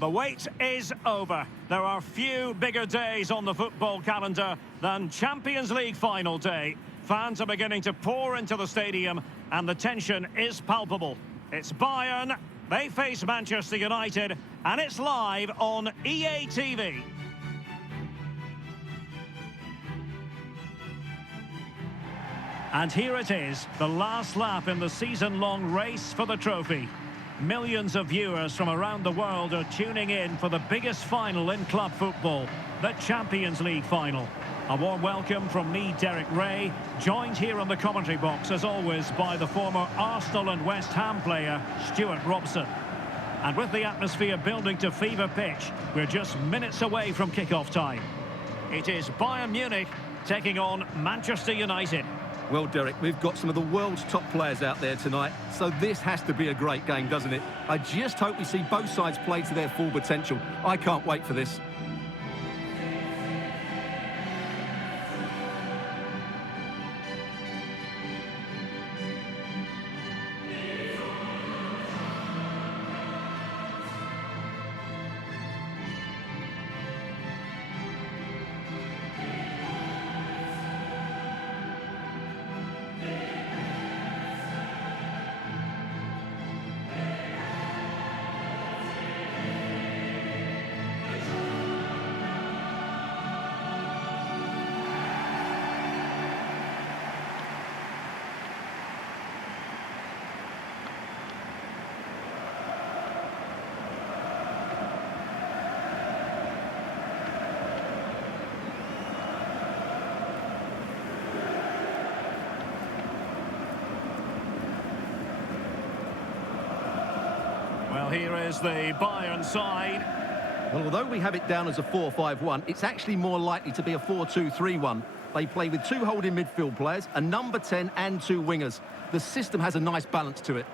The wait is over. There are few bigger days on the football calendar than Champions League final day. Fans are beginning to pour into the stadium and the tension is palpable. It's Bayern, they face Manchester United, and it's live on EA TV. And here it is, the last lap in the season-long race for the trophy. Millions of viewers from around the world are tuning in for the biggest final in club football, the Champions League final. A warm welcome from me, Derek Ray, joined here on the commentary box, as always, by the former Arsenal and West Ham player, Stuart Robson. And with the atmosphere building to fever pitch, we're just minutes away from kick-off time. It is Bayern Munich taking on Manchester United. Well, Derek, we've got some of the world's top players out there tonight, so this has to be a great game, doesn't it? I just hope we see both sides play to their full potential. I can't wait for this. Well, here is the Bayern side. Well, although we have it down as a 4-5-1, it's actually more likely to be a 4-2-3-1. They play with two holding midfield players, a number 10 and two wingers. The system has a nice balance to it.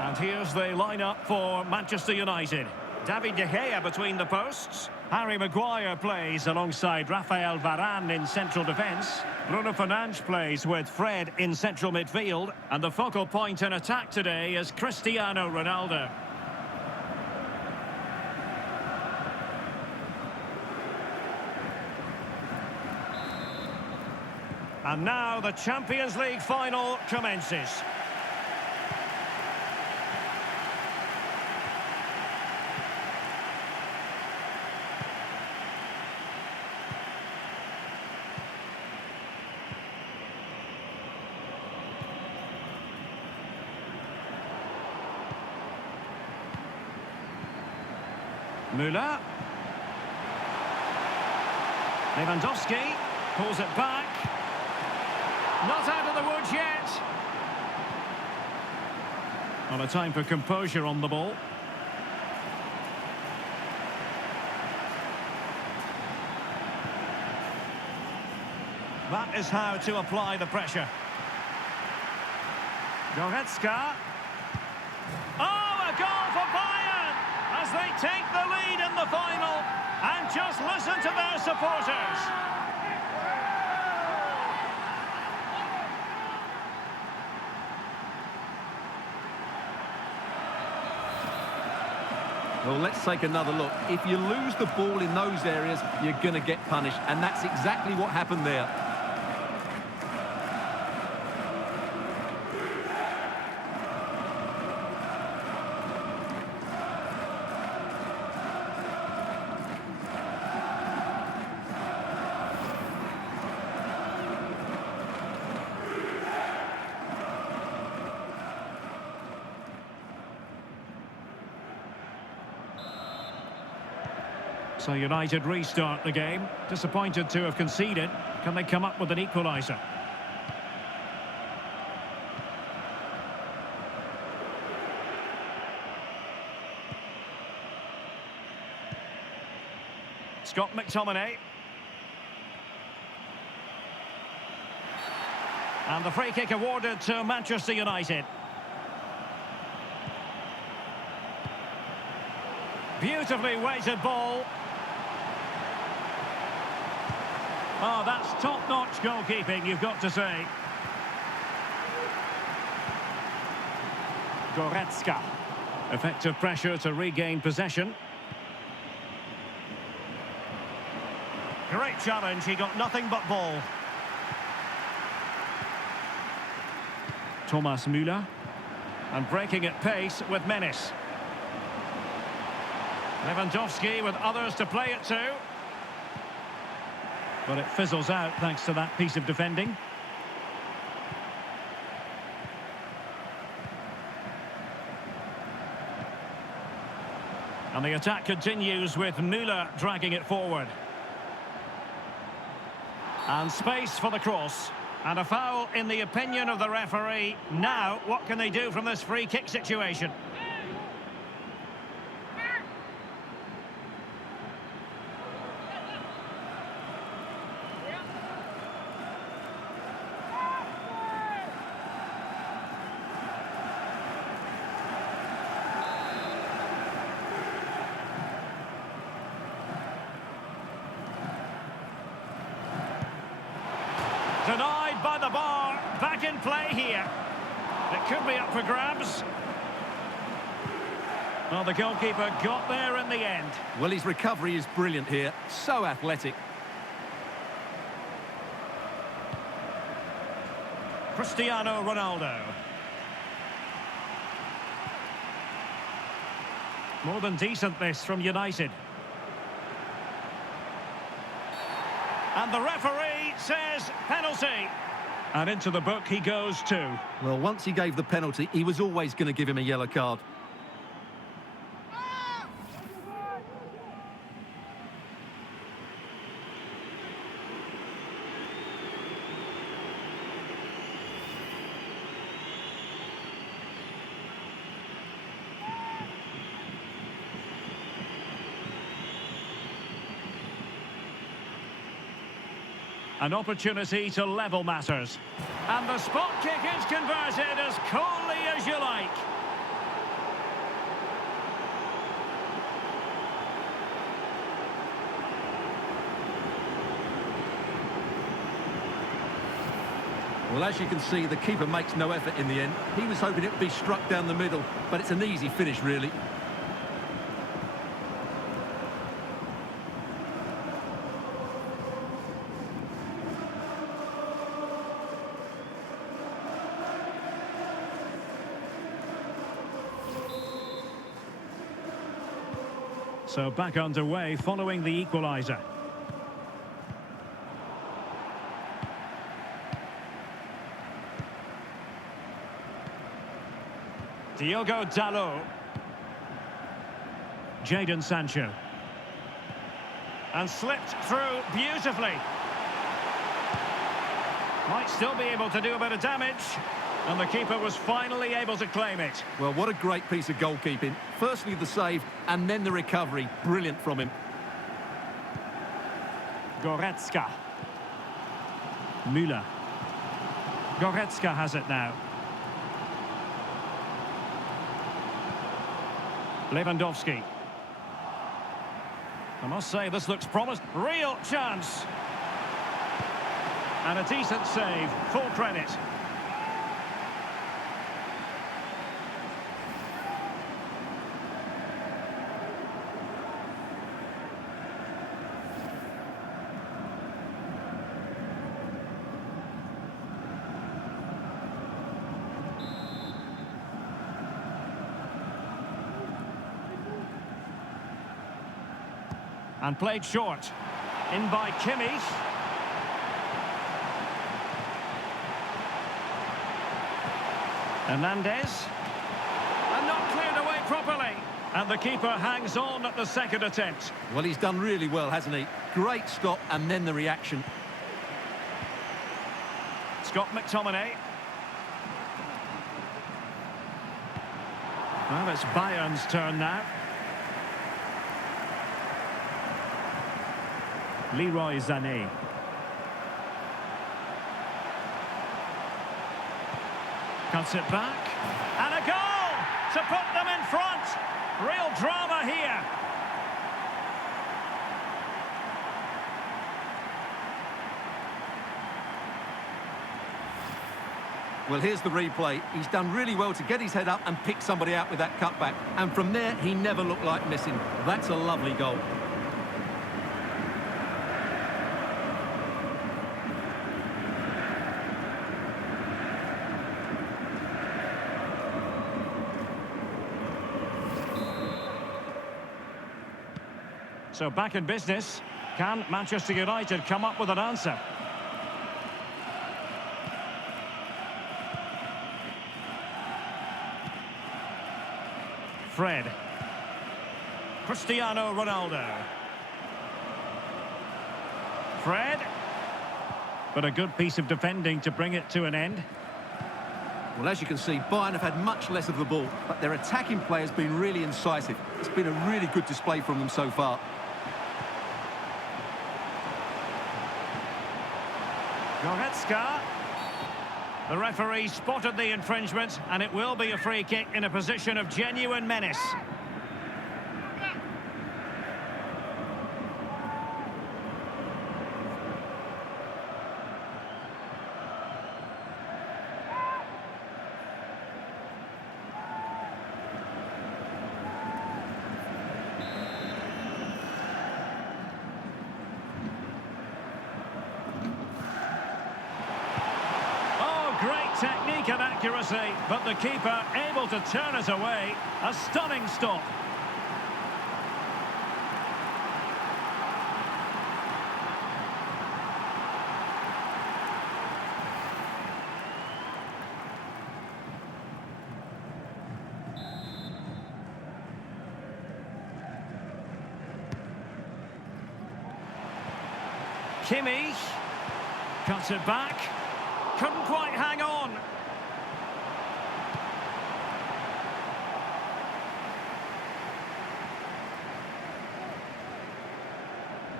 And here's the lineup for Manchester United. David De Gea between the posts. Harry Maguire plays alongside Rafael Varane in central defence. Bruno Fernandes plays with Fred in central midfield. And the focal point in attack today is Cristiano Ronaldo. And now the Champions League final commences. Müller. Lewandowski pulls it back. Not out of the woods yet. Not a time for composure on the ball. That is how to apply the pressure. Goretzka. Oh, a goal for Bayern as they take the lead in the final. And just listen to their supporters. Well, let's take another look. If you lose the ball in those areas, you're going to get punished. And that's exactly what happened there. So United restart the game. Disappointed to have conceded. Can they come up with an equaliser? Scott McTominay. And the free kick awarded to Manchester United. Beautifully weighted ball. Oh, that's top-notch goalkeeping, you've got to say. Goretzka. Effective pressure to regain possession. Great challenge, he got nothing but ball. Thomas Müller. And breaking at pace with menace. Lewandowski with others to play it to. But it fizzles out thanks to that piece of defending. And the attack continues with Müller dragging it forward. And space for the cross. And a foul in the opinion of the referee. Now, what can they do from this free kick situation? Denied by the bar. Back in play here. It could be up for grabs. Well, the goalkeeper got there in the end. Well, his recovery is brilliant here. So athletic. Cristiano Ronaldo. More than decent this from United. And the referee says penalty. And into the book he goes too. Well, once he gave the penalty, he was always going to give him a yellow card. An opportunity to level matters. And the spot kick is converted as coolly as you like. Well, as you can see, the keeper makes no effort in the end. He was hoping it would be struck down the middle, but it's an easy finish, really. So back underway following the equaliser. Diogo Dalot. Jadon Sancho. And slipped through beautifully. Might still be able to do a bit of damage. And the keeper was finally able to claim it. Well, what a great piece of goalkeeping. Firstly, the save, and then the recovery. Brilliant from him. Goretzka. Müller. Goretzka has it now. Lewandowski. I must say, this looks promising. Real chance. And a decent save. Full credit. And played short. In by Kimmich. Hernandez. And not cleared away properly. And the keeper hangs on at the second attempt. Well, he's done really well, hasn't he? Great stop, and then the reaction. Scott McTominay. Well, it's Bayern's turn now. Leroy Sané. Cuts it back. And a goal to put them in front. Real drama here. Well, here's the replay. He's done really well to get his head up and pick somebody out with that cutback. And from there, he never looked like missing. That's a lovely goal. So back in business. Can Manchester United come up with an answer? Fred. Cristiano Ronaldo. Fred. But a good piece of defending to bring it to an end. Well, as you can see, Bayern have had much less of the ball, but their attacking play has been really incisive. It's been a really good display from them so far. Goretzka. The referee spotted the infringement, and it will be a free kick in a position of genuine menace. Great technique and accuracy, but the keeper able to turn it away. A stunning stop. Kimmich cuts it back. Couldn't quite hang on.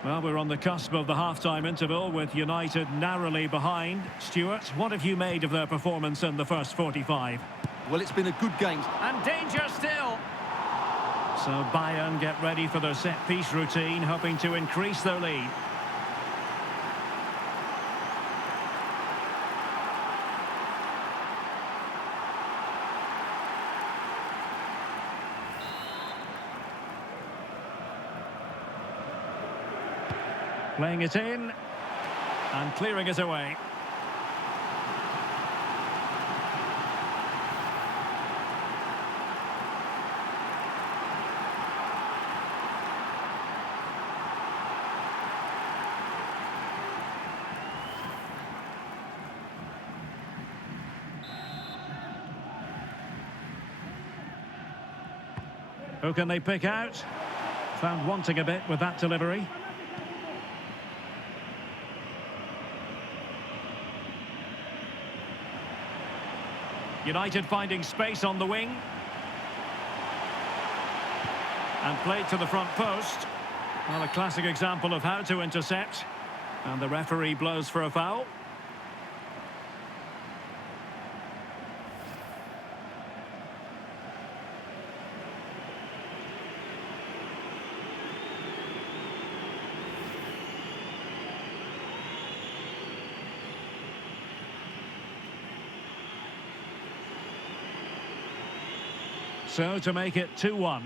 Well, we're on the cusp of the half-time interval with United narrowly behind. Stuart, what have you made of their performance in the first 45? Well, it's been a good game. And danger still. So Bayern get ready for their set-piece routine, hoping to increase their lead. Playing it in and clearing it away. Who can they pick out? Found wanting a bit with that delivery. United finding space on the wing. And played to the front post. Well, a classic example of how to intercept. And the referee blows for a foul. So to make it 2-1.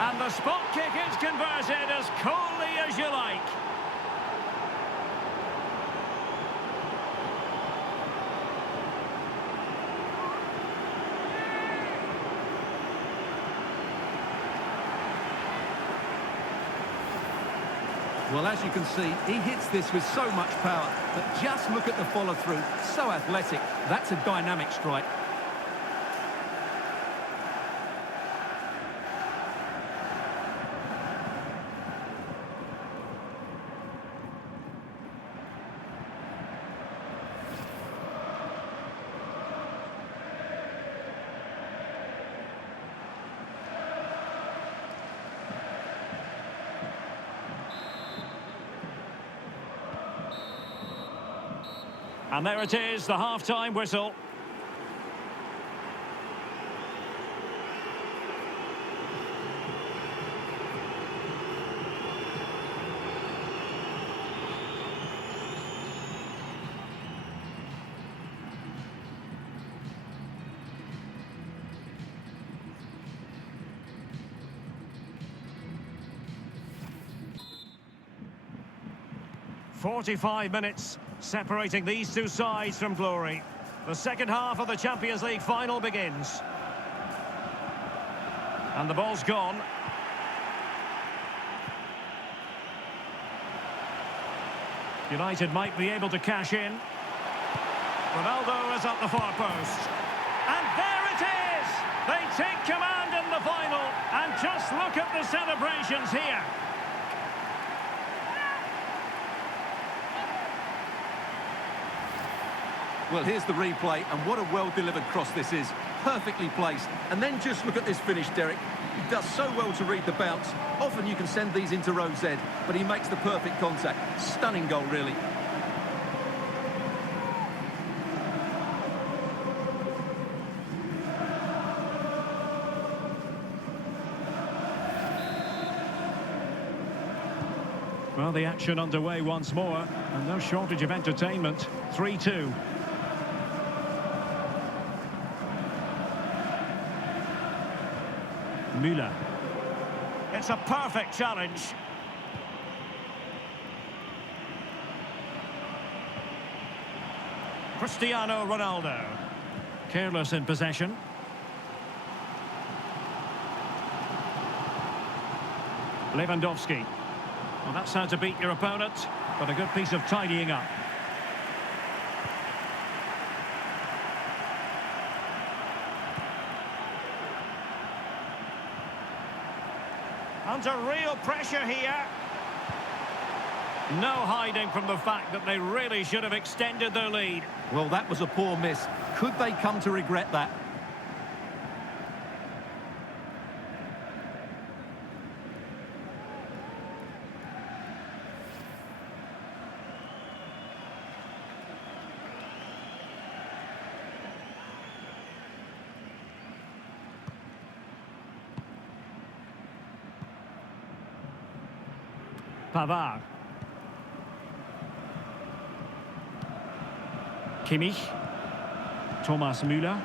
And the spot kick is converted as coolly as you like. Well, as you can see, he hits this with so much power, but just look at the follow-through. So athletic. That's a dynamic strike. And there it is, the half-time whistle. 45 minutes separating these two sides from glory. The second half of the Champions League final begins. And the ball's gone. United might be able to cash in. Ronaldo is at the far post. And there it is! They take command in the final. And just look at the celebrations here. Well, here's the replay, and what a well-delivered cross this is. Perfectly placed. And then just look at this finish, Derek. He does so well to read the bounce. Often you can send these into row Z, but he makes the perfect contact. Stunning goal, really. Well, the action underway once more, and no shortage of entertainment. 3-2. Müller. It's a perfect challenge. Cristiano Ronaldo. Careless in possession. Lewandowski. Well, that's how to beat your opponent, but a good piece of tidying up. Under real pressure here. No hiding from the fact that they really should have extended their lead. Well, that was a poor miss. Could they come to regret that? Pavard. Kimmich. Thomas Müller.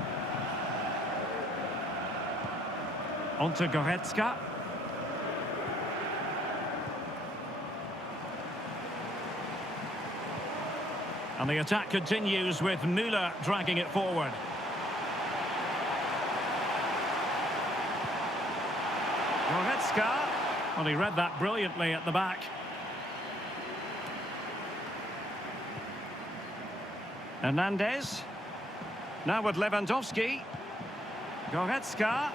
Onto Goretzka. And the attack continues with Müller dragging it forward. Goretzka. Well, he read that brilliantly at the back. Hernandez. Now with Lewandowski. Goretzka.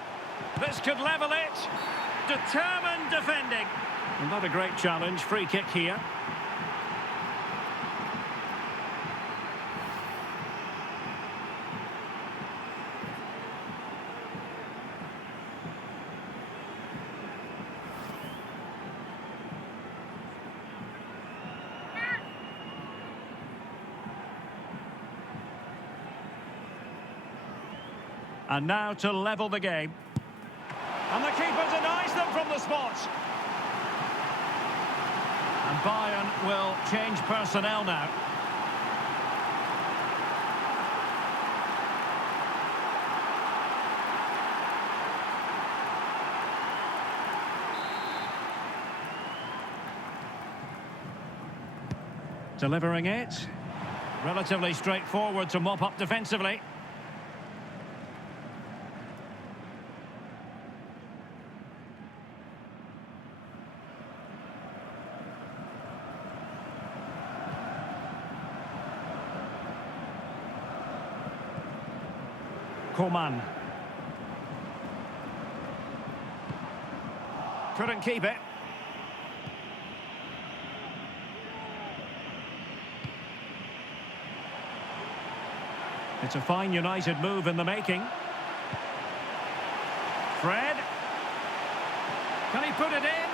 This could level it. Determined defending. And not a great challenge. Free kick here. And now to level the game. And the keeper denies them from the spot. And Bayern will change personnel now. Delivering it. Relatively straightforward to mop up defensively. Coman. Couldn't keep it. It's a fine United move in the making. Fred. Can he put it in?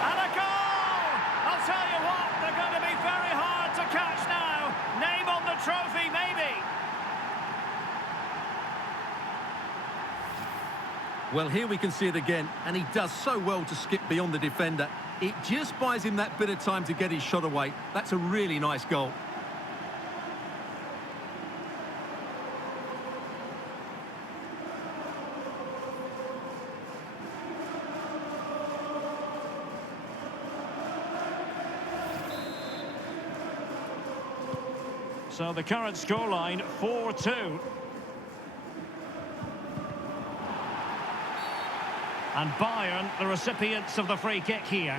And a goal! I'll tell you what, they're going to be very hard to catch now. Name on the trophy, maybe. Well, here we can see it again, and he does so well to skip beyond the defender. It just buys him that bit of time to get his shot away. That's a really nice goal. So the current scoreline, 4-2. And Bayern, the recipients of the free kick here.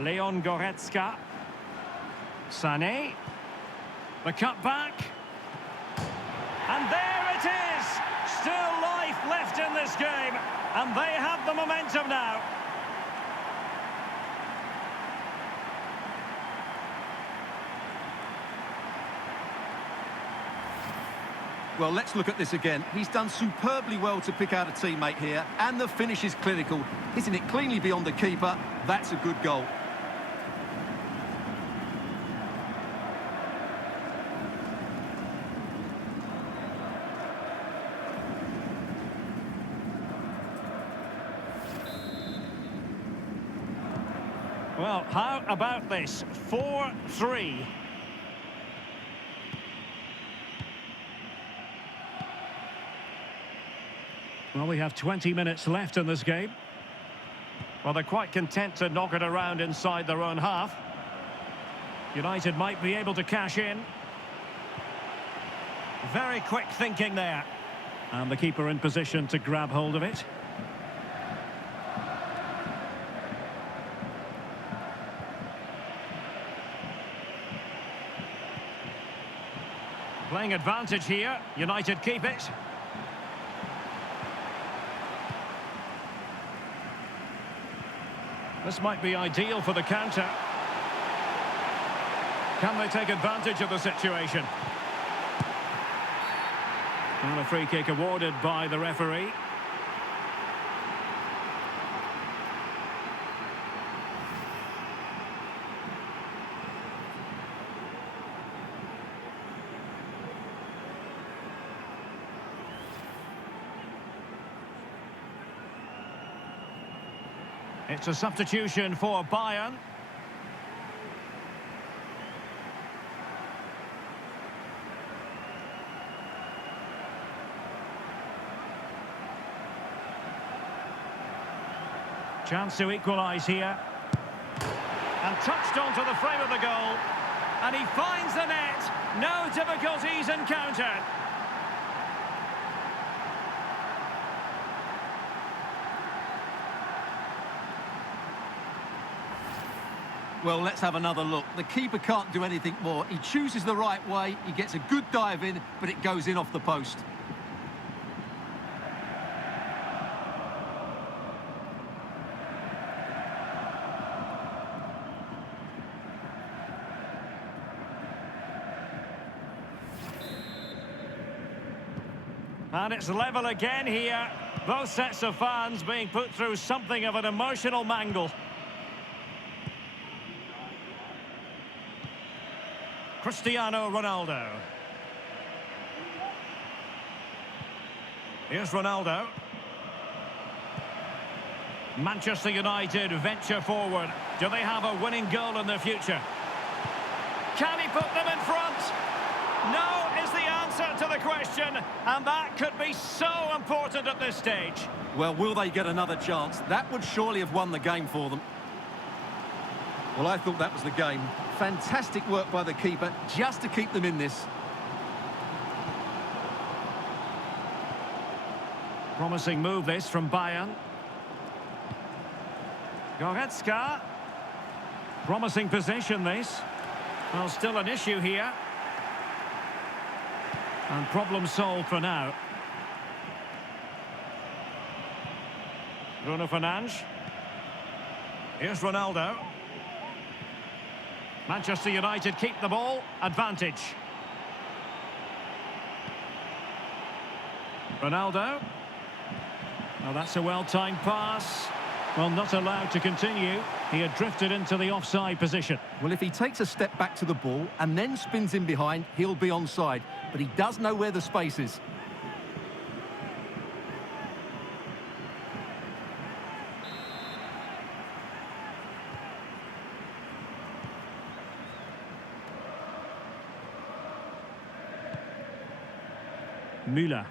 Leon Goretzka. Sané. The cutback. And there it is! Still life left in this game. And they have the momentum now. Well, let's look at this again. He's done superbly well to pick out a teammate here, and the finish is clinical. Hitting it cleanly beyond the keeper, that's a good goal. Well, how about this? 4-3. Well, we have 20 minutes left in this game. Well, they're quite content to knock it around inside their own half. United might be able to cash in. Very quick thinking there. And the keeper in position to grab hold of it. Playing advantage here. United keep it. This might be ideal for the counter. Can they take advantage of the situation? And a free kick awarded by the referee. It's a substitution for Bayern. Chance to equalise here. And touched onto the frame of the goal. And he finds the net. No difficulties encountered. Well, let's have another look. The keeper can't do anything more. He chooses the right way, he gets a good dive in, but it goes in off the post. And it's level again here. Both sets of fans being put through something of an emotional mangle. Cristiano Ronaldo. Here's Ronaldo. Manchester United venture forward. Do they have a winning goal in their future? Can he put them in front? No is the answer to the question, and that could be so important at this stage. Well, will they get another chance? That would surely have won the game for them. Well, I thought that was the game. Fantastic work by the keeper just to keep them in this. Promising move this from Bayern. Goretzka. Promising position this. Well, still an issue here. And problem solved for now. Bruno Fernandes. Here's Ronaldo. Manchester United keep the ball. Advantage. Ronaldo. Well, that's a well-timed pass. Well, not allowed to continue. He had drifted into the offside position. Well, if he takes a step back to the ball and then spins in behind, he'll be onside. But he does know where the space is. Müller.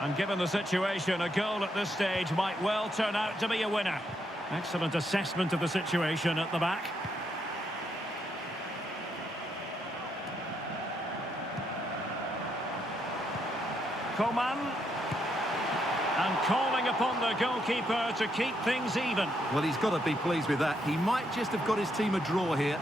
And given the situation, a goal at this stage might well turn out to be a winner. Excellent assessment of the situation at the back. Coman. And calling upon the goalkeeper to keep things even. Well, he's got to be pleased with that. He might just have got his team a draw here.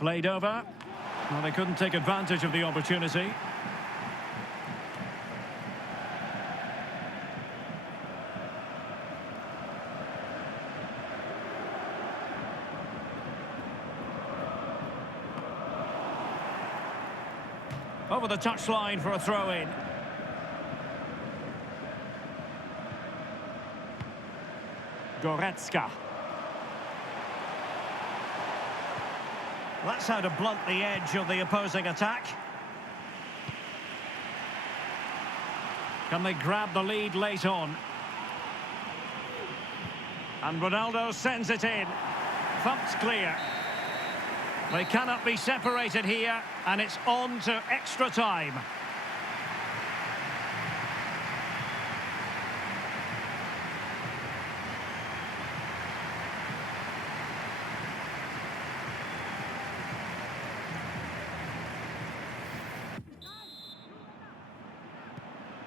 Played over. Well, they couldn't take advantage of the opportunity. Over the touchline for a throw-in. Goretzka. That's how to blunt the edge of the opposing attack. Can they grab the lead late on? And Ronaldo sends it in. Thumped clear. They cannot be separated here, and it's on to extra time.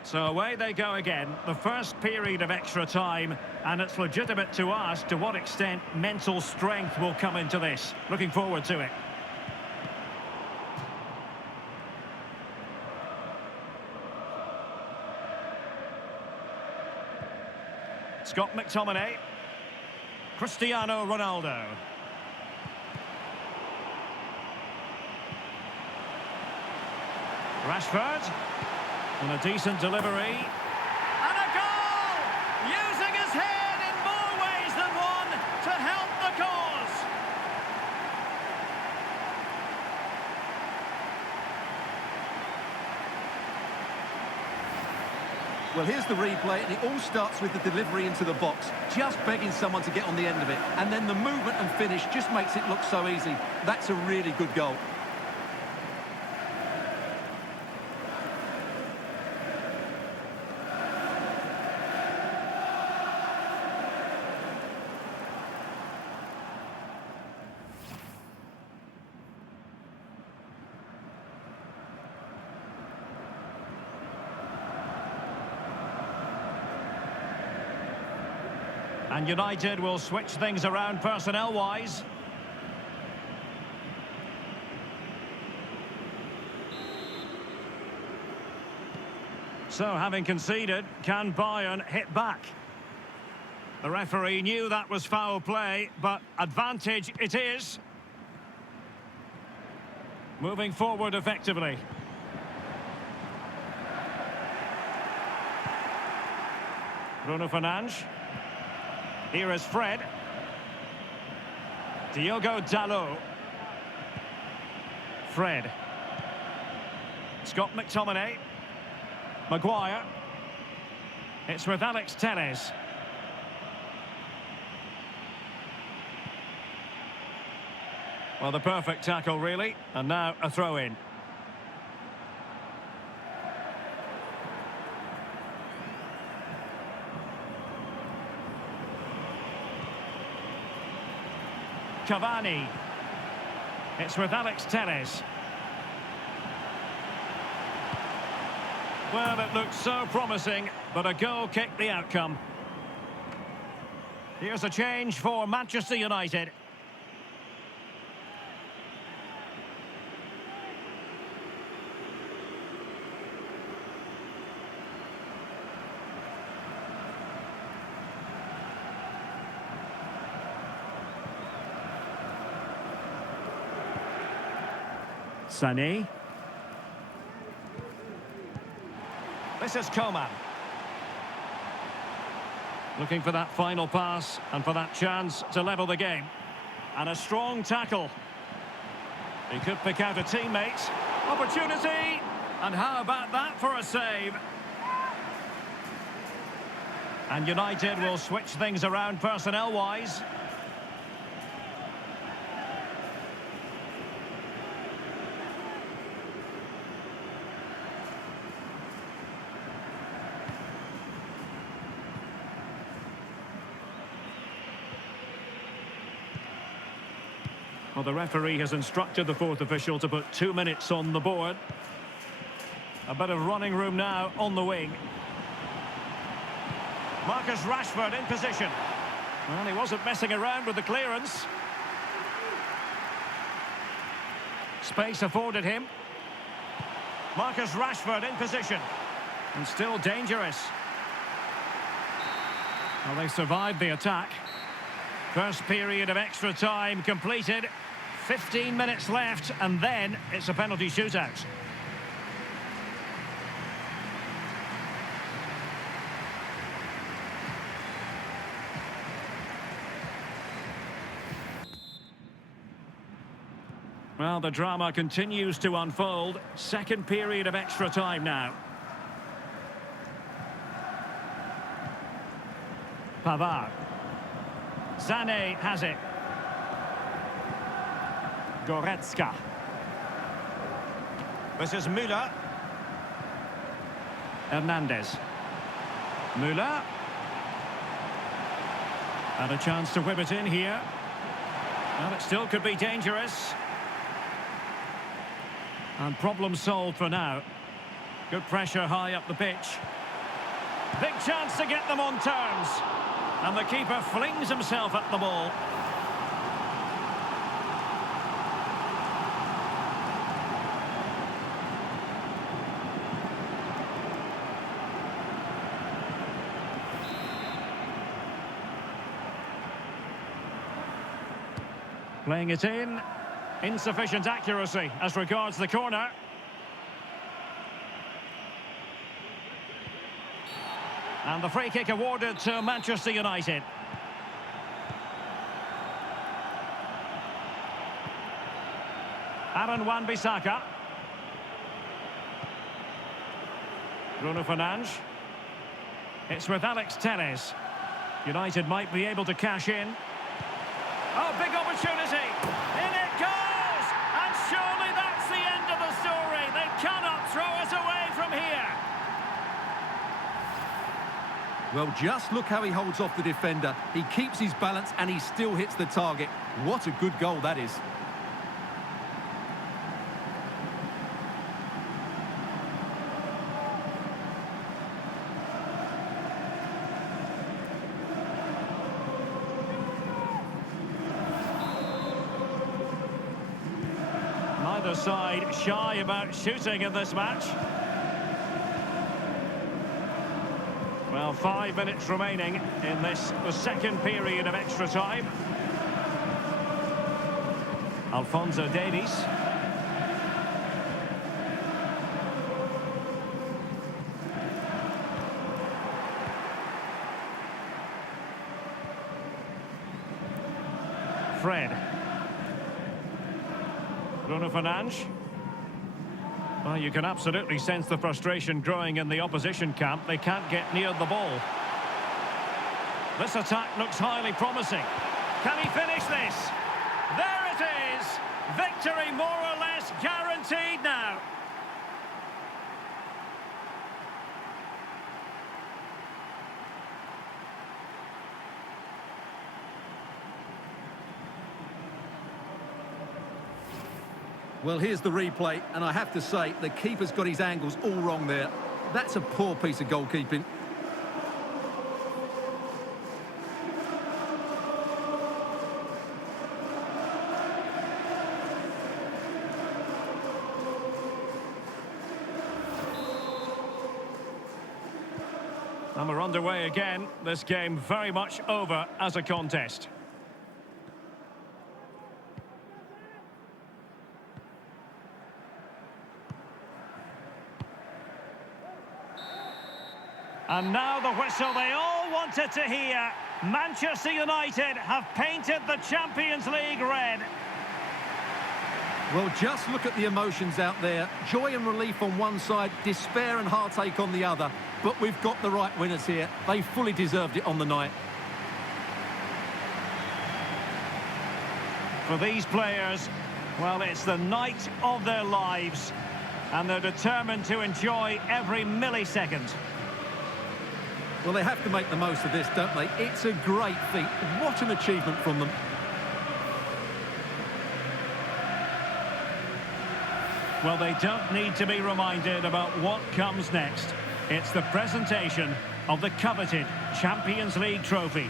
So away they go again, the first period of extra time, and it's legitimate to ask to what extent mental strength will come into this. Looking forward to it. Scott McTominay. Cristiano Ronaldo. Rashford. And a decent delivery. And a goal! Using his head in more ways than one to help the cause. Well, here's the replay, and it all starts with the delivery into the box, just begging someone to get on the end of it. And then the movement and finish just makes it look so easy. That's a really good goal. And United will switch things around personnel-wise. So, having conceded, can Bayern hit back? The referee knew that was foul play, but advantage it is. Moving forward effectively. Bruno Fernandes. Here is Fred. Diogo Dalot. Fred. Scott McTominay. Maguire. It's with Alex Telles. Well, the perfect tackle, really. And now a throw-in. Cavani. It's with Alex Telles. Well, it looked so promising, but a goal kicked the outcome. Here's a change for Manchester United. Sané. This is Coman. Looking for that final pass and for that chance to level the game. And a strong tackle. He could pick out a teammate. Opportunity. And how about that for a save? And United will switch things around personnel-wise. Well, the referee has instructed the fourth official to put 2 minutes on the board. A bit of running room now on the wing. Marcus Rashford in position. Well, he wasn't messing around with the clearance. Space afforded him. Marcus Rashford in position. And still dangerous. Well, they survived the attack. First period of extra time completed. 15 minutes left, and then it's a penalty shootout. Well, the drama continues to unfold. Second period of extra time now. Pavard. Sané has it. Goretzka. This is Müller. Hernandez. Müller. And a chance to whip it in here. Well, it still could be dangerous. And problem solved for now. Good pressure high up the pitch. Big chance to get them on terms. And the keeper flings himself at the ball. Playing it in. Insufficient accuracy as regards the corner. And the free kick awarded to Manchester United. Aaron Wan-Bissaka. Bruno Fernandes. It's with Alex Telles. United might be able to cash in. Oh, big opportunity. In it goes! And surely that's the end of the story. They cannot throw us away from here. Well, just look how he holds off the defender. He keeps his balance and he still hits the target. What a good goal that is. Neither side shy about shooting in this match. Well, 5 minutes remaining in this, the second period of extra time. Alphonso Davies. Fred. Bruno Fernandes. Well, you can absolutely sense the frustration growing in the opposition camp. They can't get near the ball. This attack looks highly promising. Can he finish this? There it is! Victory more or less guaranteed now. Well, here's the replay, and I have to say, the keeper's got his angles all wrong there. That's a poor piece of goalkeeping. And we're underway again. This game very much over as a contest. And now the whistle they all wanted to hear. Manchester United have painted the Champions League red. Well, just look at the emotions out there. Joy and relief on one side, despair and heartache on the other. but we've got the right winners here. They fully deserved it on the night. For these players, well, it's the night of their lives, and they're determined to enjoy every millisecond. Well, they have to make the most of this, don't they? It's a great feat. What an achievement from them. Well, they don't need to be reminded about what comes next. It's the presentation of the coveted Champions League trophy.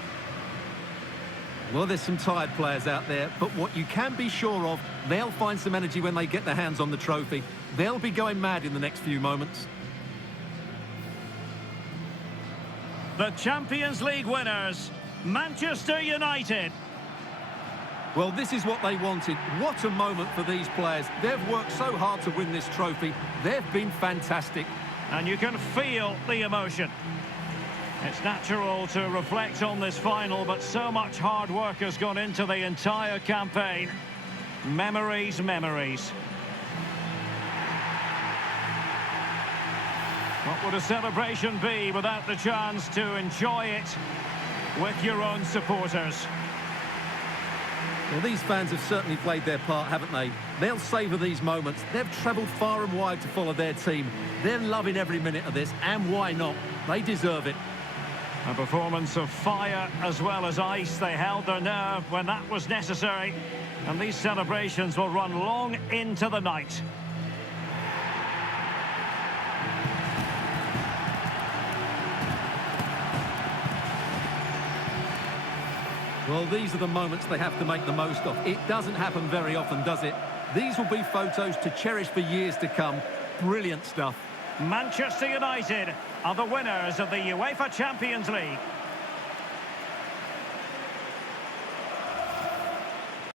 Well, there's some tired players out there, but what you can be sure of, they'll find some energy when they get their hands on the trophy. They'll be going mad in the next few moments. The Champions League winners, Manchester United. Well, this is what they wanted. What a moment for these players. They've worked so hard to win this trophy. They've been fantastic. And you can feel the emotion. It's natural to reflect on this final, but so much hard work has gone into the entire campaign. Memories, memories. What would a celebration be without the chance to enjoy it with your own supporters? Well, these fans have certainly played their part, haven't they? They'll savour these moments. They've travelled far and wide to follow their team. They're loving every minute of this, and why not? They deserve it. A performance of fire as well as ice. They held their nerve when that was necessary. And these celebrations will run long into the night. Well, these are the moments they have to make the most of. It doesn't happen very often, does it? These will be photos to cherish for years to come. Brilliant stuff. Manchester United are the winners of the UEFA Champions League.